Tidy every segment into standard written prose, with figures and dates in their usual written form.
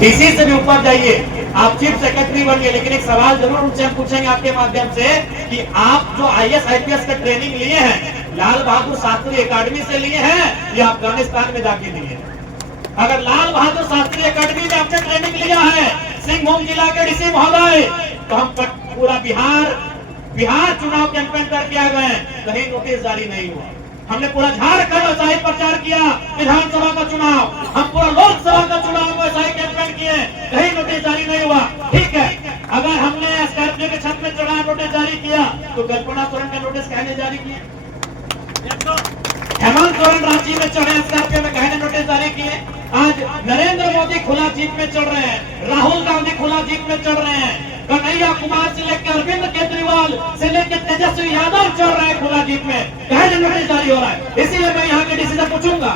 DC से भी ऊपर जाइए, आप चीफ सेक्रेटरी बनिए। लेकिन एक सवाल जरूर उनसे हम पूछेंगे आपके माध्यम से कि आप जो आईएएस आईपीएस का ट्रेनिंग लिए हैं, लाल बहादुर शास्त्री अकादमी से लिए हैं या अफगानिस्तान में जाके लिए हैं? अगर लाल बहादुर शास्त्री अकादमी में आपने ट्रेनिंग लिया है, सिंहभूम जिला के डीसी महोदय, तो हम पूरा बिहार चुनाव कैंपेन करके आ गए, कहीं नोटिस जारी नहीं हुआ। हमने पूरा झारखंड वैसा ही प्रचार किया, विधानसभा का चुनाव, हम पूरा लोकसभा का चुनाव वैसा ही कैंपेन किए, कहीं नोटिस जारी नहीं हुआ। ठीक है, अगर हमने स्कॉर्पियो के छत में चढ़ा नोटिस जारी किया, तो कल्पना सोरेन का नोटिस कहने जारी किया? हेमंत सोरेन रांची में चढ़े स्कॉर्पियो में, कहने नोटिस जारी किए? आज नरेंद्र मोदी खुला जीप में चढ़ रहे हैं, राहुल गांधी खुला जीप में चढ़ रहे हैं, कन्हैया कुमार से लेकर अरविंद केजरीवाल से लेकर तेजस्वी यादव चढ़ रहे हैं खुला जीप में, कहने नोटिस जारी हो रहा है। इसीलिए मैं यहाँ के डीसी से पूछूंगा,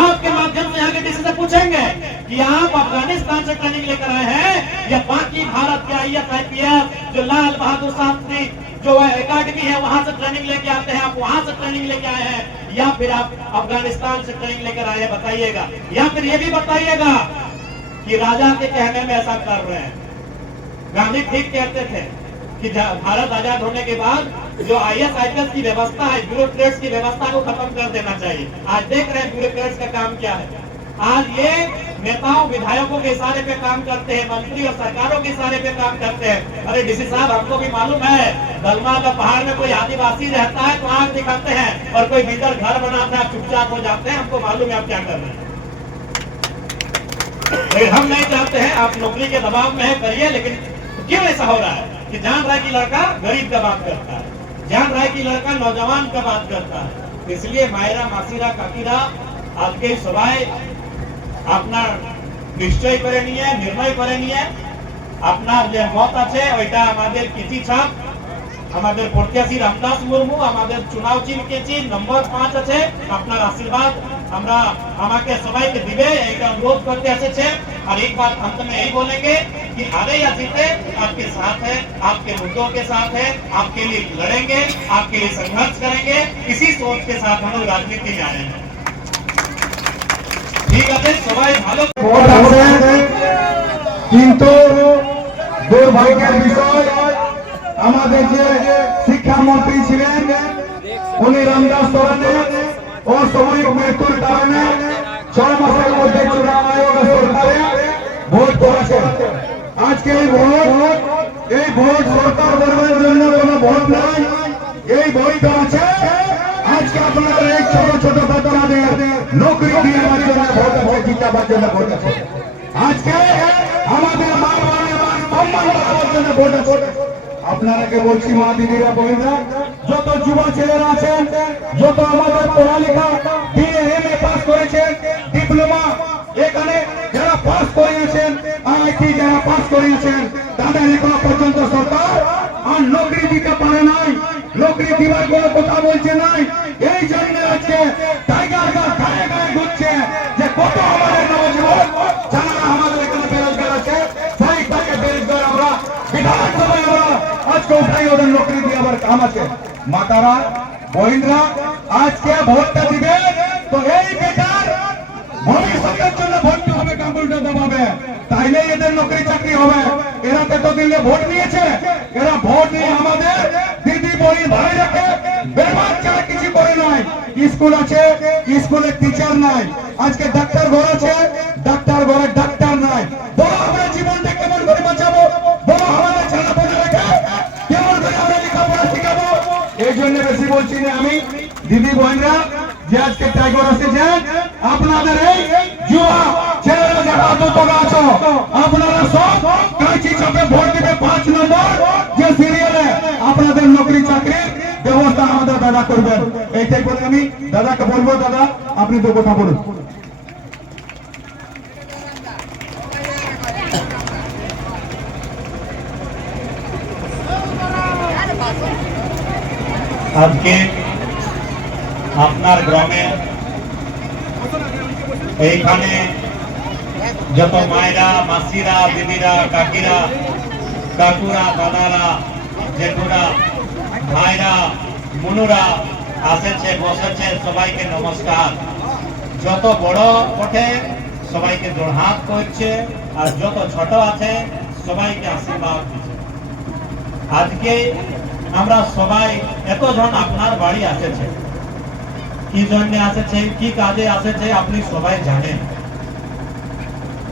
आपके माध्यम से यहाँ के डीसी से पूछेंगे कि आप अफगानिस्तान से ट्रेनिंग लेकर आए हैं या बाकी भारत के आईएएस आईपीएस जो लाल बहादुर शास्त्री जो एकेडमी है वहां से ट्रेनिंग लेके आते हैं, आप वहां से ट्रेनिंग लेके आए हैं या फिर आप अफगानिस्तान से ट्रेनिंग लेकर आए हैं? बताइएगा। या फिर ये भी बताइएगा कि राजा के कहने में ऐसा कर रहे हैं। गांधी ठीक कहते थे कि भारत आजाद होने के बाद जो आईएएस आईपीएस की व्यवस्था है, ब्यूरोक्रेट्स की व्यवस्था को खत्म कर देना चाहिए। आज देख रहे हैं ब्यूरोक्रेट्स का काम क्या है। आज ये नेताओं विधायकों के इशारे पे काम करते हैं, मंत्री और सरकारों के इशारे पे काम करते हैं। अरे डीसी साहब, हमको भी मालूम है, दलमा का पहाड़ में कोई आदिवासी रहता है तो आंख दिखाते हैं, और कोई भीतर घर बनाता है चुपचाप हो जाते हैं। हमको मालूम है आप क्या कर रहे हैं, लेकिन हम नहीं चाहते हैं। आप नौकरी के दबाव में है, करिए, लेकिन क्यों ऐसा हो रहा है कि जान रहा है कि लड़का गरीब का बात करता है, जान रहा है कि लड़का नौजवान का बात करता है। इसलिए मायरा मासीरा काकीरा आज के सभाएं अपना निश्चय करे नहीं है, निर्णय करे नहीं है, अपना जे मत আছে ওইটা আমাদের কিতি ছাপ, আমাদের প্রত্যাশী রামদাস মুর্মু আমাদের চুনাव চিহ্ন के চিহ্ন নম্বর 5 আছে, আপনার আশীর্বাদ আমরা আমাকে সবাইকে দিবে এইটা অনুরোধ করতে এসেছে। और एक बात अंत में यही बोलेंगे कि हारे या जीते आपके साथ है, आपके मुद्दों के साथ है, आपके लिए लड़ेंगे, आपके लिए संघर्ष करेंगे। इसी सोच के साथ हम लोग राजनीति में आए हैं। ঠিক আছে, সবাই ভালো। কিন্তু দুর্ভাগ্যের বিষয়, আমাদের যে শিক্ষামন্ত্রী ছিলেন উনি রামদাস সোরেনের অসাময়িক মৃত্যুর কারণে 6 মাসের মধ্যে চুনাव আয়োগ সরকারে ভোট করেছে। আজকে এই ভোট সরকার গঠনের জন্য কোনো ভোট নাই, এই ভোটটা আছে আজকে আপনাদের এই ছোট ছোট বাচ্চাদের নৌকরি দেওয়ার জন্য ভোট আছে, জিতাবার জন্য ভোট আছে। আজকে আমাদের মা বোনেরা সম্মান করার জন্য ভোট আছে। আপনারাকে বলছি, মা দিদিরা বোনেরা, যত যুবা ছেলেরা আছেন, যত আমাদের পড়ালেখা বিএ এমএ পাস করেছেন, ডিপ্লোমা এখানে যারা পাস করিয়েছেন, আইআইটি যারা পাস করিয়েছেন, তাদের এখনো পর্যন্ত সরকার আর নৌকরি দিতে পারে নাই, নৌকরি দিবার কোনো কথা বলছে নাই। এই জন্য আজকে টাইগার গাছ গায়ে গায়ে ঘুরছে যে কত আমাদের নবজীবন যারা আমাদের এখানে বেরোজগার আছে, সেই তাকে বেরোজগার আমরা বিধানসভায় আমরা আজকে উঠাই ওদের নৌকরি দিয়ে আবার কাম আছে। মাতারা বহিনরা আজকে ভোটটা দিবে তো এই বেকার ভবিষ্যতের জন্য ভোটটা হবে, কাপড়টা দবাবে, তাইলে এদের নৌকরি চাকরি হবে। এরা তো দিনে ভোট নিয়েছে, এরা ভোট নিয়ে আমাদের দিদি বই ভাই রাখে বেমার ছাড়া কিছু করে নাই। স্কুল আছে, স্কুলে টিচার নাই, আজকে ডাক্তার ঘর আছে, ডাক্তার ঘরে ডাক্তার নাই। বলো আমরা জীবনটা কেমন করে বাঁচাবো, বলো আমাদের ছেলে পড়ে রেখে কেমন করে আমরা লেখাপড়া শিখাবো। এই জন্য বেশি বলছি না আমি, দিদি বোনরা যে আজকে টাইগার এসেছেন, আপনাদের এই যুবা ছেলেরা যারা দুতলা আছো, আপনারা সব কাঁচি চাপে ভোট দিবে 5 নম্বর যে সিরিয়ালে, আপনাদের নৌকরি চাকরির ব্যবস্থা আমাদের দাদা করবেন। এইটাই বলে আমি দাদাকে বলবো, দাদা আপনি তো কথা বলুন। আজকে আপনার গ্রামে এইখানে যত মায়েরা মাসিরা দিদিরা কাকিরা কাকুরা দাদারা জেঠুরা ভাইরা মুনুরা আসেছে বসেছে, সবাইকে নমস্কার। যত বড় ওঠে সবাইকে জোড়হাত করছে আর যত ছোট আছে সবাইকে আশীর্বাদ দিচ্ছে। আজকে আমরা সবাই এতজন আপনার বাড়ি আসেছে, কি জন্য আসেছে, কি কাজে আসেছে আপনি সবাই জানেন।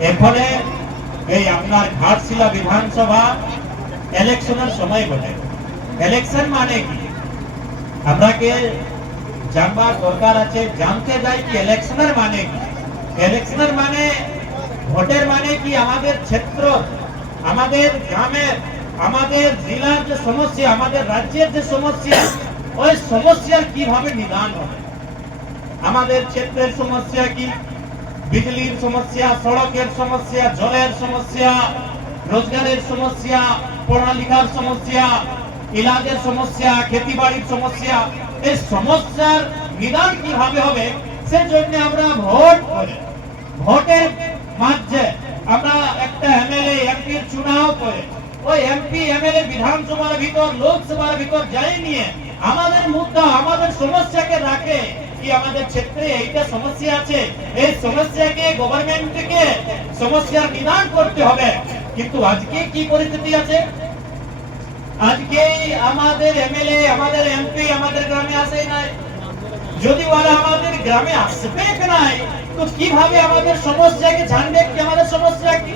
এখানে এই আপনার ঘাটশিলা বিধানসভা ইলেকশনের সময় বটে। ইলেকশন মানে কি আমরা কে জানবার দরকার আছে, জানতে যাই কি ইলেকশনের মানে কি। ইলেকশনের মানে ভোটের মানে কি আমাদের ক্ষেত্র, আমাদের গ্রামের, আমাদের জেলার যে সমস্যা, আমাদের রাজ্যের যে সমস্যা, ওই সমস্যার কিভাবে নিদান হবে। আমাদের ক্ষেত্রের সমস্যা কি, বিজলির সমস্যা, সড়কের সমস্যা, জলের সমস্যা, রোজগারের সমস্যা, পড়ালেখার সমস্যা, ইলাজের সমস্যা, খেতিবাড়ির সমস্যা, এই সমস্যার নিদান কিভাবে হবে সেজন্য আমরা ভোট করি। ভোটের মাঝে আমরা একটা এমএলএ এমপির চুনাও করে ওই এমপি এমএলএ বিধানসভার ভিতর লোকসভার ভিতর যাই নিয়ে আমাদের মুদ্দা আমাদের সমস্যাকে রাখে কি আমাদের ক্ষেত্রে এইটা সমস্যা আছে, এই সমস্যাকে গভর্নমেন্টকে সমস্যার নিদান করতে হবে। কিন্তু আজকে কি পরিস্থিতি আছে, আজকে আমাদের এমএলএ আমাদের এমপি আমাদের গ্রামে আসে নাই। যদি ওরা আমাদের গ্রামে আসবে নাই তো কিভাবে আমাদের সমস্যাকে জানবে কি আমাদের সমস্যা কি।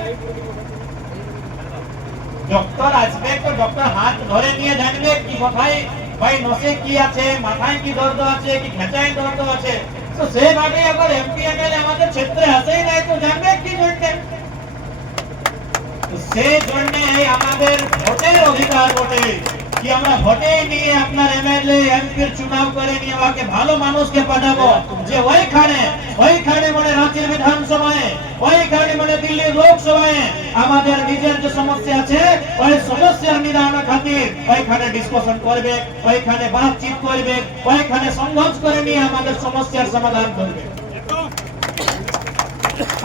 ডক্টর আসবে তো ডক্টর হাত ধরে নিয়ে জানবে কি কোথায় ভাই নসে কি আছে, মাথায় কি দর্দ আছে, কি খেঁচায় দর্দ আছে। তো সেভাবে আবার এমপি এমএলএ আমাদের ক্ষেত্রে আসেই নাই তো জানবে কি জন্য। সেই জন্য আমাদের ভোটের অধিকার বটে কি আমরা ভোটে নিয়ে আপনার এমএলএ এমপির চুনাव করে নিয়ে ওকে ভালো মানুষকে পাঠাবো যে ওইখানে মানে রাজ্যের বিধানসভায়, ওইখানে মানে দিল্লির লোকসভায় আমাদের নিজের যে সমস্যা আছে ওই সমস্যার নিদান খাতির ওইখানে ডিসকাশন করবে, ওইখানে বাতচিত করবে, ওইখানে সংঘর্ষ করে নিয়ে আমাদের সমস্যার সমাধান করবে।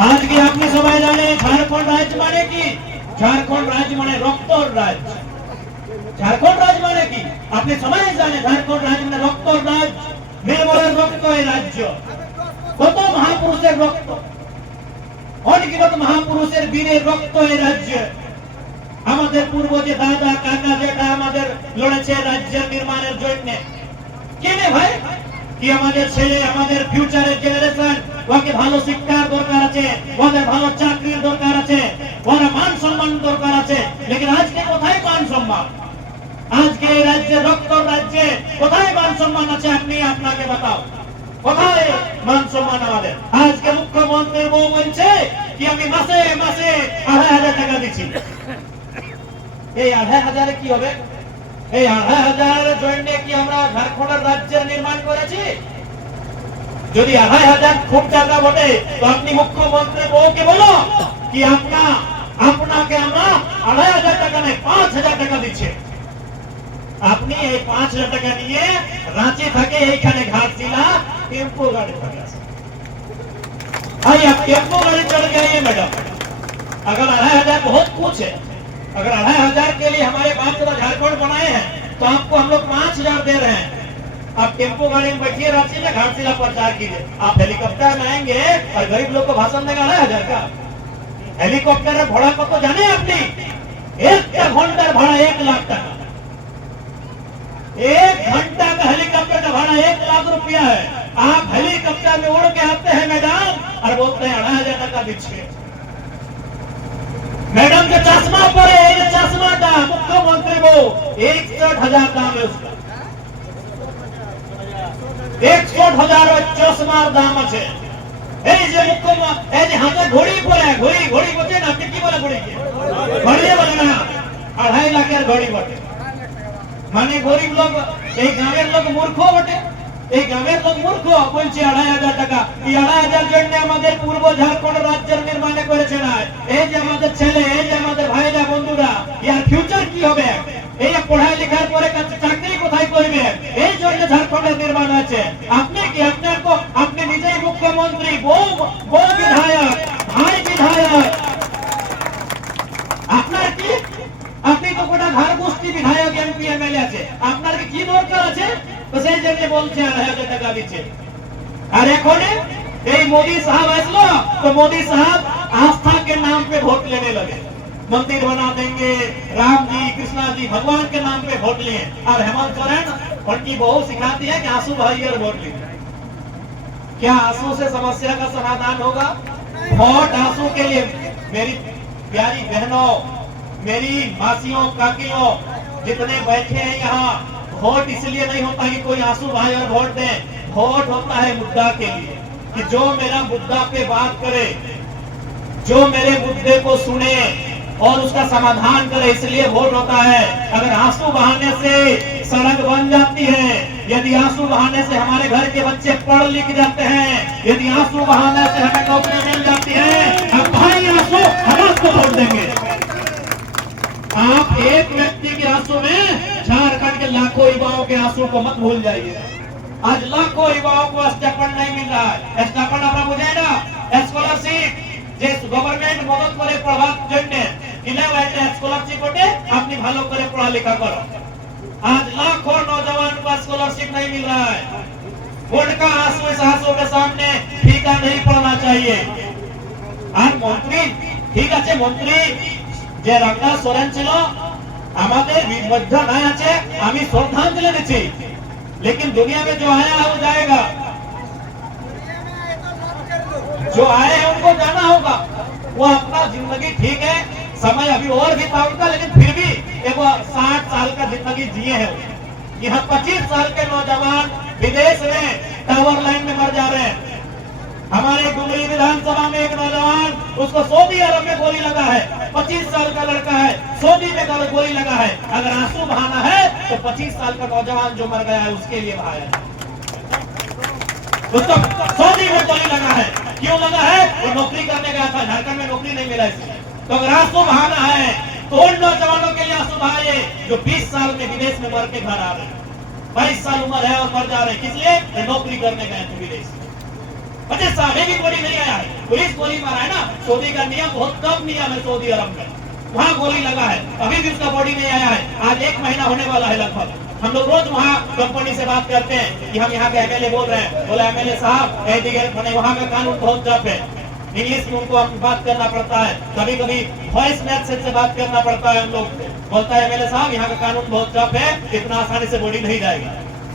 আজকে আপনি সবাই জানেন ঝাড়খণ্ড রাজ্য মানে কি, ঝাড়খণ্ড রাজ্য মানে রক্তর রাজ্য। ঝাড়খণ্ড রাজ্য মানে কি আপনি সবাই জানেন, ঝাড়খণ্ড রাজ্য মানে রক্তর রাজ্য, মেরমরের রক্ত এই রাজ্য, কত মহাপুরুষের রক্ত, অনেকগত মহাপুরুষের বীরের রক্ত এই রাজ্য। আমাদের পূর্বজে দাদা কাকা যেটা আমাদের লড়েছে রাজ্যের নির্মাণের জন্য। কেনে ভাই কি আমাদের ছেলে আমাদের ফিউচারের জেনারেশন ওকে ভালো শিক্ষার দরকার আছে, ওদের ভালো চাকরির দরকার আছে, ওরা মান সম্মান দরকার আছে। লেকিন আজকে কোথায় মান সম্মান, আজকে এই রাজ্যে রক্তর রাজ্যে কোথায় মান সম্মান আছে আপনি আপনাকে বাতাও, কোথায় মান সম্মান আমাদের। আজকে মুখ্যমন্ত্রীর বউ বলছে কি আমি মাসে মাসে ২৫০০ টাকা দিচ্ছি। এই ২৫০০ কি হবে, এই ২৫০০ জন্য কি আমরা ঝাড়খণ্ড রাজ্যের নির্মাণ করেছি। যদি ২৫০০ খুব টাকা বটে তো আপনি মুখ্যমন্ত্রীর বউকে বলো কি আপনাকে আমরা ২৫০০ টাকা নেই ৫০০০ টাকা দিচ্ছে। আপনি এই ৫০০০ টাকা নিয়ে রাঁচি থেকে এইখানে घाटशिला टेम्पो गाड़ी पकड़ा आप टेम्पो गाड़ी चढ़ के आइए मैडम। अगर ২৫০০ बहुत कुछ है, अगर ২৫০০ के लिए हमारे बाप दादा झारखंड बनाए हैं तो आपको हम लोग 5000 दे रहे हैं। आप टेम्पो गाड़ी में बैठिए रांची में घाटशिला प्रचार कीजिए। आप हेलीकॉप्टर में आएंगे और गरीब लोग को भाषण देगा ২৫০০ का। हेलीकॉप्टर भाड़ा को तो जाने अपनी 1 घंटा भाड़ा 1 लाख टाका, 1 घंटा का हेलीकॉप्टर का भाड़ा 1 लाख रुपया है। आप हेलीकॉप्टर में उड़ के आते हैं मैडम और बोलते हैं ২৫০০ টাকা দিচ্ছে। मैडम के चश्मा पर है, ये चश्मा का मुख्यमंत्री वो 61,000 दाम है उसका, 61,000 चश्मार दाम আছে। এই যে মুখ্যমন্ত্রী এই যে হাতে ঘড়ি পরে ঘড়ি বলছেন আপনি কি বলে ঘড়িকে ঘড়ি বলে না ২৫ লাখের ঘড়ি বটে। মানে গরিব লোক এই গ্রামের লোক মূর্খ বটে, এই গ্রামের লোক মূর্খ বলছে ২৫০০ টাকা। এই ২৫০০ জন্য আমাদের পূর্ব ঝাড়খণ্ড রাজ্যের নির্মাণ করেছে না। এই যে আমাদের ছেলে এই যে আমাদের ভাইরা বন্ধুরা ইয়ার ফিউচার কি হবে, এই পড়ালেখার পরে চাকরি কোথায় করবে, এই জন্য ঝাড়খণ্ডের নির্মাণ হয়েছে। আপনি কি আপনি নিজেই মুখ্যমন্ত্রী, বউ বিধায়ক, ভাই বিধায়ক, আপনার কি আপনি তো গোটা ঘর গোষ্ঠী বিধায়ক এমপি এমএলএ আছে, আপনার কি দরকার আছে তো সেই জন্য বলছে ২৫০০ টাকা দিচ্ছে। আর यही मोदी साहब ऐसा तो मोदी साहब आस्था के नाम पे वोट लेने लगे, मंदिर बना देंगे, राम जी कृष्णा जी भगवान के नाम पे वोट लिए। और हेमंत सोरेन उनकी बहू सिखाती है कि आंसू भाई और वोट लीजिए। क्या आंसू से समस्या का समाधान होगा? वोट आंसू के लिए। मेरी प्यारी बहनों, मेरी मासियों, काकियों, जितने बैठे हैं यहाँ, वोट इसलिए नहीं होता कि कोई आंसू भाई और वोट दे। वोट होता है मुद्दा के लिए, कि जो मेरा मुद्दा पे बात करे, जो मेरे मुद्दे को सुने और उसका समाधान करे, इसलिए वोट होता है। अगर आंसू बहाने से सड़क बन जाती है, यदि आंसू बहाने से हमारे घर के बच्चे पढ़ लिख जाते हैं, यदि आंसू बहाने से हमें नौकरी मिल जाती है, अब भाई आंसू हम आपको वोट देंगे। आप एक व्यक्ति के आंसू में झारखंड के लाखों युवाओं के आंसू को मत भूल जाइए। आज लाखों युवाओं को स्टाइपेंड नहीं मिल रहा है। स्टाइपेंड अपना बुझेगा, स्कॉलरशिप যে গভর্নমেন্ট মদত করে পড়াবার জন্য দিলেও একটা স্কলারশিপ ওঠে, আপনি ভালো করে পড়ালেখা করো। आज लाखों नौजवान को स्कॉलरशिप नहीं मिल रहा है। बोर्ड का आंसू इस आंसू के सामने फीका नहीं पड़ना चाहिए। আর মন্ত্রী ঠিক আছে, মন্ত্রী যে রামদাস সোরেন ছিল আমাদের মধ্য নাই আছে, আমি শ্রদ্ধাঞ্জলি দিচ্ছি, लेकिन दुनिया में जो आया है वो जाएगा, जो आए हैं उनको जाना होगा। वो अपना जिंदगी ठीक है, समय अभी और भी था उनका, लेकिन फिर भी एक 60 साल का जिंदगी जिए हैं। यहाँ 25 साल के नौजवान विदेश में टावर लाइन में मर जा रहे हैं। हमारे डुमरी विधानसभा में एक नौजवान, उसको सऊदी अरब में गोली लगा है, 25 साल का लड़का है, सऊदी में गोली लगा है। अगर आंसू बहाना है तो 25 साल का नौजवान जो मर गया है उसके लिए बहाया है। उसको सऊदी में गोली लगा है, क्यों लगा है? वो नौकरी करने गया था, झारखंड में नौकरी नहीं मिला इसलिए। तो अगर आंसू बहाना है तो उन नौजवानों के लिए आंसू बहाइए जो 20 साल में विदेश में मर के घर आ रहे हैं। 22 साल उम्र है और मर जा रहे हैं, किस लिए? नौकरी करने गए थे विदेश। 25 साल भी गोली नहीं आया है, पुलिस गोली मारा है ना। सऊदी का नियम बहुत कम नियम है, सऊदी अरब में वहाँ गोली लगा है, अभी भी उसका बॉडी नहीं आया है। आज 1 महीना होने वाला है लगभग। हम लोग रोज वहाँ कंपनी से बात करते हैं कि हम यहाँ के एमएलए बोल रहे हैं, बोला एमएलए साहब मैंने वहाँ का कानून बहुत टफ है, इंग्लिश में उनको हम बात करना पड़ता है, कभी कभी वॉइस मैसेज से बात करना पड़ता है हम लोग। बोलता है एमएलए साहब यहाँ का कानून बहुत टफ है, इतना आसानी से बॉडी नहीं जाएगी।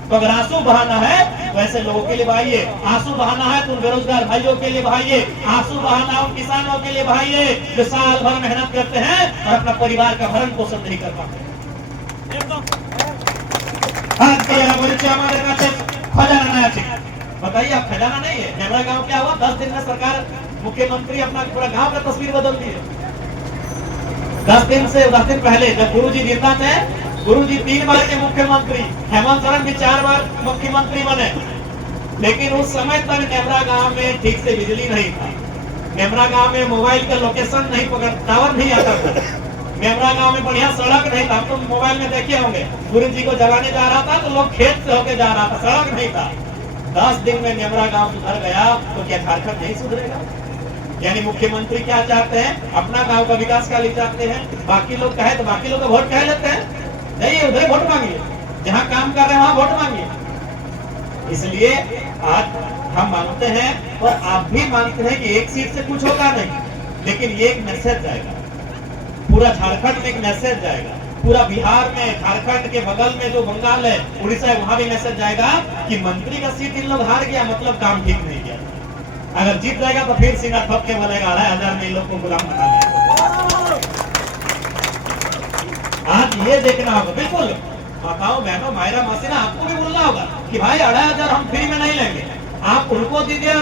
तो अगर आंसू बहाना है तो ऐसे लोगों के लिए बहाइए, आंसू बहाना है तो बेरोजगार भाइयों के लिए बहाइए, आंसू बहाना उन किसानों के लिए बहाइए जो साल भर मेहनत करते हैं और अपना परिवार का भरण पोषण नहीं कर पाते। हमारे खजाना नया ठीक, बताइए आप, खजाना नहीं है। नेमरा गांव क्या हुआ? 10 दिन में सरकार, मुख्यमंत्री अपना पूरा गांव का तस्वीर बदल दी है। 10 दिन पहले जब गुरुजी जिंदा थे, गुरुजी 3 बार के मुख्यमंत्री, हेमंत सोरेन भी 4 बार मुख्यमंत्री बने, लेकिन उस समय तक नेमरा गांव में ठीक से बिजली नहीं था। नेमरा गांव में मोबाइल का लोकेशन नहीं पकड़, टावर नहीं आता था। नेमरा गांव में बढ़िया सड़क नहीं था, तो मोबाइल में देखे होंगे, गुरुजी को जगाने जा रहा था तो लोग खेत से होके जा रहा था, सड़क नहीं था। 10 दिन में नेमरा गांव सुधर गया, तो क्या झारखंड नहीं सुधरेगा? यानी मुख्यमंत्री क्या चाहते हैं? अपना गांव का विकास का लिए चाहते हैं, बाकी लोग कहे तो बाकी लोग का वोट कह लेते हैं। नहीं, उधर वोट मांगिए, जहां काम कर रहे हैं वहां वोट मांगिए। इसलिए आज हम मानते हैं और आप भी मानते हैं कि एक सीट से कुछ होगा नहीं, लेकिन ये एक मैसेज जाएगा, पूरा झारखंड में एक मैसेज जाएगा, पूरा बिहार में, झारखंड के बगल में जो बंगाल है, उड़ीसा है, वहां भी मैसेज जाएगा कि मंत्री का सीट इन लोग हार गया, मतलब काम ठीक नहीं किया। अगर जीत जाएगा तो फिर सीना ठोक के बोलेगा 2,500 में इन लोग को गुलाम बना लिया। आज ये देखना होगा, बिल्कुल माताओं बहनों मायरा मासीना, आपको भी बोलना होगा कि भाई 2,500 हम फ्री में नहीं लेंगे, आप उनको दीजिए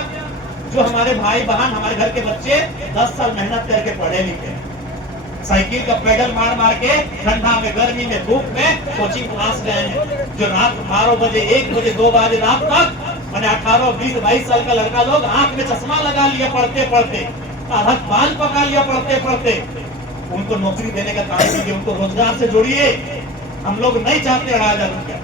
जो हमारे भाई बहन, हमारे घर के बच्चे 10 साल मेहनत करके पढ़े लिखे, साइकिल का पेडल मार मार के ठंडा में, गर्मी में, धूप में कोचिंग क्लास गए हैं, जो रात 12 बजे, 1 बजे, 2 बजे रात तक, मैंने 18, 20, 22 साल का लड़का लोग आंख में चश्मा लगा लिया पढ़ते पढ़ते, आधा बाल पका लिया पढ़ते पढ़ते। उनको नौकरी देने का काम कीजिए, उनको रोजगार से जोड़िए। हम लोग नहीं चाहते 2,500 रुपया।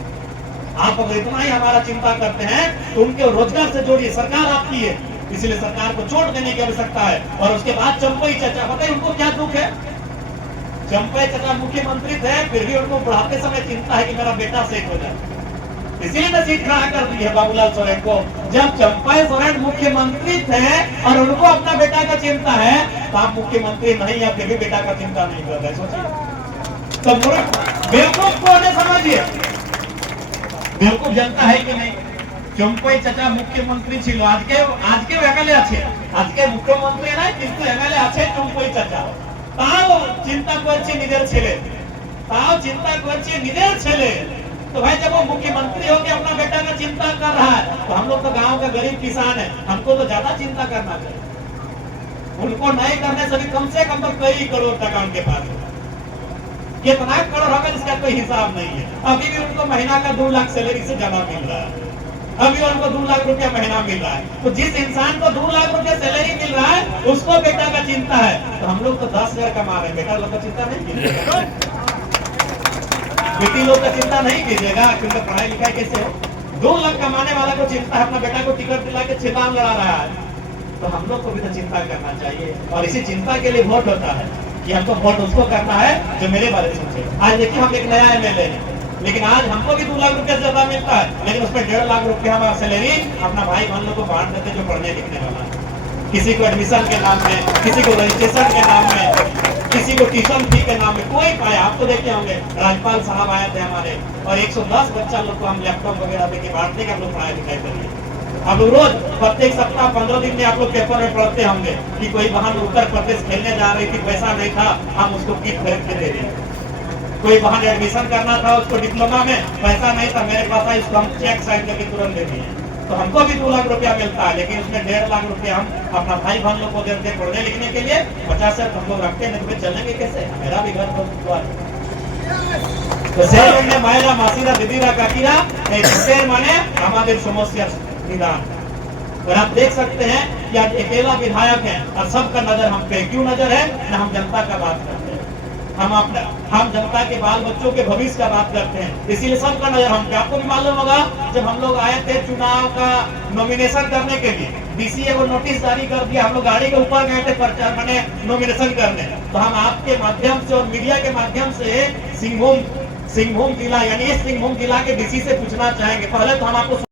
आप अगर इतना ही हमारा चिंता करते हैं तो उनके रोजगार से जोड़िए, सरकार आपकी है, इसलिए सरकार को चोट देने की आवश्यकता है। और उसके बाद चंपई चाचा, बताइए उनको क्या दुख है? चंपई चाचा मुख्यमंत्री थे, फिर भी उनको बुढ़ाते समय चिंता है कि मेरा बेटा सेट हो जाए। इसीलिए तो सीट खड़ा कर दी है बाबूलाल सोरेन को। जब चंपाई सोरेन मुख्यमंत्री थे और उनको अपना बेटा का चिंता है, तो आप मुख्यमंत्री नहीं या फिर भी बेटा का चिंता नहीं कर रहे, सोचिए। तो बेवकूफ को नहीं समझिए, बेवकूफ जनता है कि नहीं। चंपाई चाचा मुख्यमंत्री छिलो, आज के एमएलए আছে, आज के मुख्यमंत्री নাই কিন্তু এমএলএ আছে চম্পাই চাচা। তাও চিন্তা করছে নিজের ছেলে, तो भाई जब वो मुख्यमंत्री होकर अपना बेटा का चिंता कर रहा है, तो हम लोग तो गांव का गरीब किसान है, हमको तो ज्यादा चिंता करना चाहिए। उनको नहीं करने से भी कम से कम तो कई करोड़ टका उनके पास है। कितना करोड़ होगा जिसका कोई हिसाब नहीं है। अभी भी उनको महीना का 2 लाख सैलरी से ज्यादा मिल रहा है, अभी उनको 2 लाख रुपया महीना मिल रहा है। तो जिस इंसान को 2 लाख रुपया सैलरी मिल रहा है, उसको बेटा का चिंता है, तो हम लोग तो 10,000 कमा रहे हैं, बेटा लोग का चिंता नहीं कीजिएगा, बेटी लोग का चिंता नहीं कीजिएगा, क्योंकि पढ़ाई लिखाई कैसे हो। 2 लाख कमाने वाला को चिंता है, अपना बेटा को टिकट दिला के चुनाव लड़ा रहा है, तो हम लोग को भी तो चिंता करना चाहिए। और इसी चिंता के लिए वोट होता है कि हमको वोट उसको करना है जो मेरे बारे में सोचे। आज देखिए हम एक नया एमएलए है, लेकिन आज हमको भी 2 लाख रुपया ज्यादा मिलता है, लेकिन उसमें 1.5 लाख रुपया हमारा सैलरी अपना भाई बहन लोग को बांट देते जो पढ़ने लिखने वाला है। किसी को एडमिशन के नाम में, किसी को रजिस्ट्रेशन के नाम में, किसी को ट्यूशन फी के नाम में, कोई पाया। आप तो देखे होंगे राज्यपाल साहब आए थे हमारे, और 110 बच्चा लोग को हम लैपटॉप वगैरह देके बांटने के हम लोग पढ़ाई लिखाई करिए। अब रोज प्रत्येक सप्ताह 15 दिन में आप लोग पेपर में पढ़ते होंगे कि कोई बहन उत्तर प्रदेश खेलने जा रही थी, पैसा नहीं था, हम उसको किट खरीद के दे दिए। कोई बहन एडमिशन करना था उसको डिप्लोमा में, पैसा नहीं था, मेरे पास आई, उसको हम चेक साइन करके तुरंत दे दिए। तो हमको भी 2 लाख रुपया मिलता है, लेकिन उसमें 1.5 लाख रुपया हम अपना भाई बहन लोग को देते पढ़ने लिखने के लिए। 50,000 हम लोग रखते हैं, नहीं चलेंगे कैसे। मेरा भी घर तो से मायरा मासीरा दीदीरा काकीरा माने हमारे समस्या निदान। और आप देख सकते हैं कि आज अकेला विधायक है और सबका नजर हम पे क्यों नजर है ना, हम जनता का बात करते हैं, हम जनता के बाल बच्चों के भविष्य का बात करते हैं, इसीलिए सबका नजर हम पे। आपको भी मालूम होगा जब हम लोग आए थे चुनाव का नॉमिनेशन करने के लिए, डीसीए को नोटिस जारी कर दिया, हम लोग गाड़ी के ऊपर गए थे प्रचार माने नॉमिनेशन करने। तो हम आपके माध्यम से और मीडिया के माध्यम से सिंहभूम जिला यानी सिंहभूम जिला के डीसी से पूछना चाहेंगे। पहले तो हम आपको